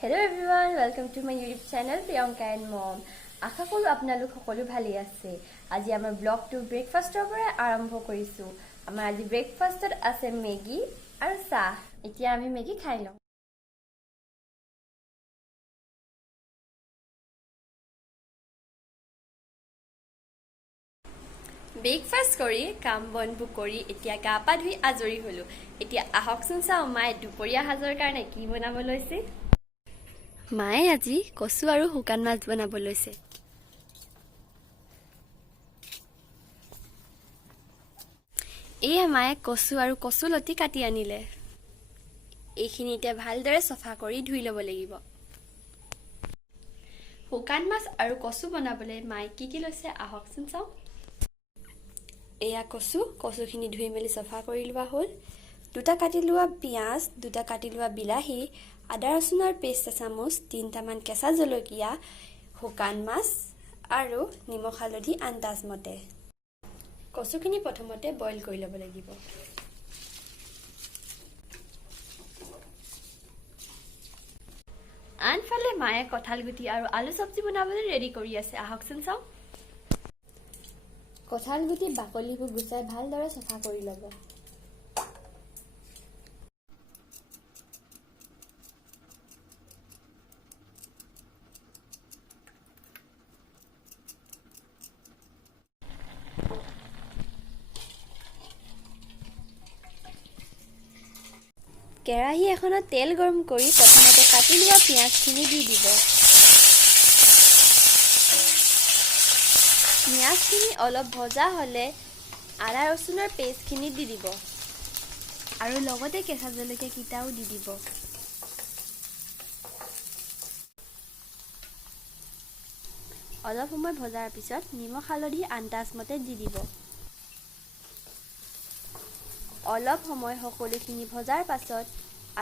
Hello everyone, welcome to my YouTube channel Priyanka and Mom. আশা কৰোঁ আপোনালোক সকলো ভালে আছে। আজি আমাৰ ব্লগটো ব্ৰেকফাষ্টৰ পৰা আৰম্ভ কৰিছোঁ। আমাৰ আজি ব্ৰেকফাষ্টত আছে মেগী আৰু চাহ। এতিয়া আমি মেগী খাই লওঁ। ব্ৰেকফাষ্ট কৰি কাম বনবোৰ কৰি এতিয়া গা পা ধুই আজৰি হ'লোঁ। এতিয়া আহকচোন চাওঁ মায়ে দুপৰীয়া সাজৰ কাৰণে কি বনাব লৈছে। মায়ে আজি কচু আৰু শুকান মাছ বনাব লৈছে। এয়া মায়ে কচু আৰু কচুলতি কাটি আনিলে। এইখিনি এতিয়া ভালদৰে চফা কৰি ধুই ল'ব লাগিব। শুকান মাছ আৰু কচু বনাবলৈ মায়ে কি লৈছে আহকচোন চাওঁ। এয়া কচুখিনি ধুই মেলি চফা কৰি লোৱা হ'ল। দুটা কাটি লোৱা পিঁয়াজ, দুটা কাটি লোৱা বিলাহী, আদা ৰচুনৰ পেষ্ট এচামুচ, 3টামান কেঁচা জলকীয়া, শুকান মাছ আৰু নিমখ হালধি আন্দাজ মতে। কচুখিনি প্ৰথমতে বইল কৰি ল'ব লাগিব। আনফালে মায়ে কঁঠাল গুটি আৰু আলু চব্জি বনাবলৈ ৰেডি কৰি আছে। আহকচোন চাওঁ। কঁঠাল গুটি বাকলিবোৰ গুচাই ভালদৰে চফা কৰি ল'ব। কেৰাহী এখনত তেল গৰম কৰি প্ৰথমতে কাটি লোৱা পিঁয়াজখিনি দি দিব। পিঁয়াজখিনি অলপ ভজা হ'লে আদা ৰচুনৰ পেষ্টখিনি দি দিব আৰু লগতে কেঁচা জলকীয়া কেইটাও দি দিব। অলপ সময় ভজাৰ পিছত নিমখ হালধি আন্দাজ মতে দি দিব। অলপ সময় সকলোখিনি ভজাৰ পাছত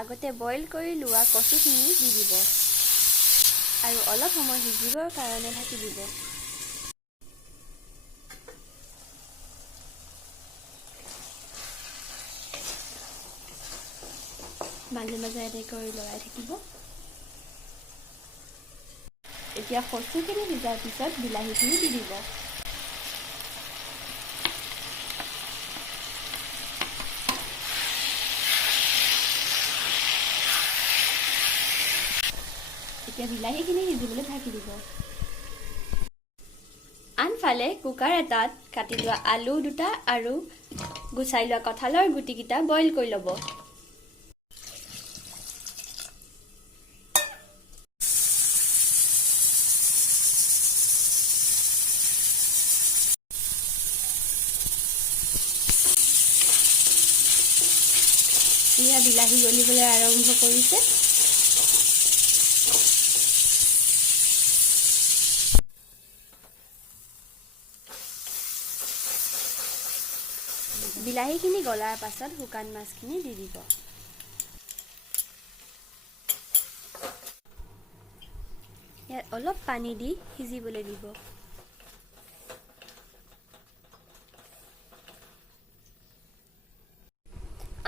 আগতে বইল কৰি লোৱা কচুখিনি দি দিব আৰু অলপ সময় সিজিবৰ কাৰণে ঢাকি দিব। মাজে মাজে এনেকৈ লৰাই থাকিব। এতিয়া কচুখিনি সিজাৰ পিছত বিলাহীখিনি দি দিব। এতিয়া বিলাহীখিনি সিজিবলৈ ঢাকি দিব। আনফালে কুকাৰ এটাত কাটি লোৱা আলু দুটা আৰু গুচাই লোৱা কঁঠালৰ গুটিকেইটা বইল কৰি ল'ব। এয়া বিলাহী গলিবলৈ আৰম্ভ কৰিছে। বিলাহীখিনি গলাৰ পাছত শুকান মাছখিনি দি দিব। ইয়াত অলপ পানী দি সিজিবলৈ দিব।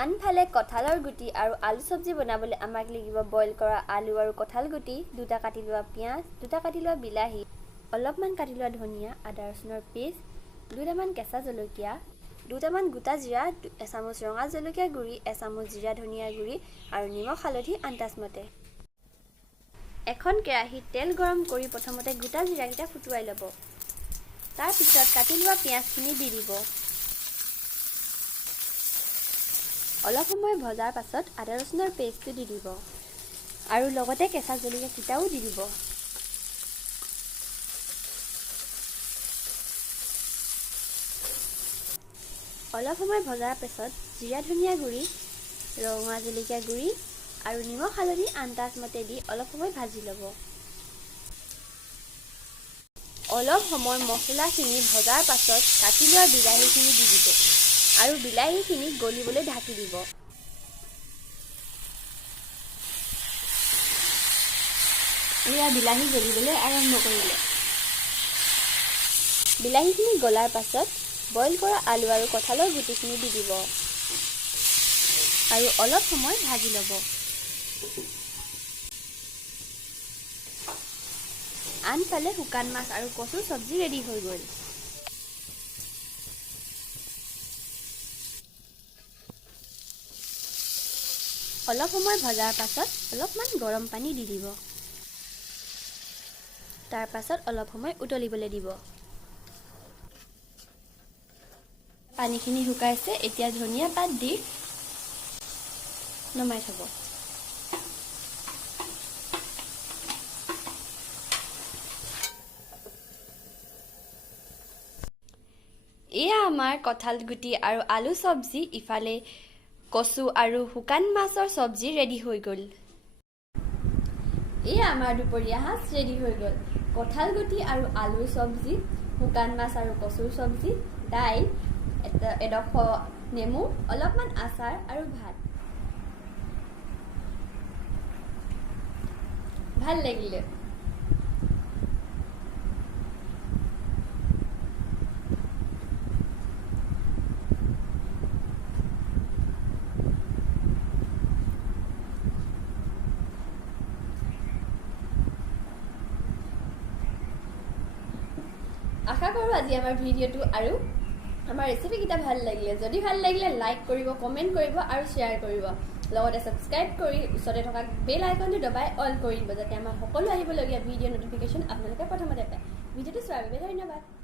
আনফালে কঁঠালৰ গুটি আৰু আলু চব্জি বনাবলৈ আমাক লাগিব বইল কৰা আলু আৰু কঁঠাল গুটি, দুটা কাটি লোৱা পিঁয়াজ, দুটা কাটি লোৱা বিলাহী, অলপমান কাটি লোৱা ধনিয়া, আদা ৰচুনৰ পেষ্ট, দুটামান কেঁচা জলকীয়া, দুটামান গোটা জিৰা, এচামুচ ৰঙা জলকীয়া গুড়ি, এচামুচ জিৰা ধনিয়া গুড়ি আৰু নিমখ হালধি আন্দাজ মতে। এখন কেৰাহীত তেল গৰম কৰি প্ৰথমতে গোটা জিৰাকেইটা ফুটুৱাই ল'ব। তাৰপিছত কাটি লোৱা পিঁয়াজখিনি দি দিব। অলপ সময় ভজাৰ পাছত আদা ৰচুনৰ পেষ্টটো দি দিব আৰু লগতে কেঁচা জলকীয়া কেইটাও দি দিব। অলপ সময় ভজাৰ পাছত জিৰা ধনিয়া গুড়ি, ৰঙা জলকীয়া গুড়ি আৰু নিমখ হালধি আন্দাজ মতে দি অলপ সময় ভাজি ল'ব। অলপ সময় মছলাখিনি ভজাৰ পাছত কাটি লোৱা বিলাহীখিনি দি দিব আৰু বিলাহীখিনি গলিবলৈ ঢাকি দিব। এয়া বিলাহী গলিবলৈ আৰম্ভ কৰিলে। বিলাহীখিনি গলাৰ পাছত বইল কৰা আলু আৰু কঁঠালৰ গুটিখিনি দি দিব আৰু অলপ সময় ভাজি ল'ব। আনফালে শুকান মাছ আৰু কচুৰ চব্জি ৰেডি হৈ গ'ল। অলপ সময় ভজাৰ পাছত অলপমান গৰম পানী দি দিব। তাৰ পাছত অলপ সময় উতলিবলৈ দিব। পানীখিনি শুকাইছে, এতিয়া ধনিয়া পাত দি নমাই থ'ব। এয়া আমাৰ কঁঠাল গুটি আৰু আলু চব্জি, ইফালে কচু আৰু শুকান মাছৰ চব্জি ৰেডি হৈ গ'ল। এয়া আমাৰ দুপৰীয়া সাজ ৰেডি হৈ গ'ল। কঁঠাল গুটি আৰু আলুৰ চব্জি, শুকান মাছ আৰু কচুৰ চব্জি, দাইল, এডোখৰ নেমু, অলপমান আচাৰ আৰু ভাত। ভাল লাগিলে। আশা কৰোঁ আজি আমাৰ ভিডিঅ'টো আৰু আমাৰ ৰেচিপিকেইটা ভাল লাগিলে। যদি ভাল লাগিলে লাইক কৰিব, কমেণ্ট কৰিব আৰু শ্বেয়াৰ কৰিব। লগতে ছাবস্ক্ৰাইব কৰি ওচৰতে থকা বেল আইকনটো দবাই অল কৰি দিব, যাতে আমাৰ সকলো আহিবলগীয়া ভিডিঅ' নটিফিকেশ্যন আপোনালোকে প্ৰথমতে পায়। ভিডিঅ'টো চোৱাৰ বাবে ধন্যবাদ।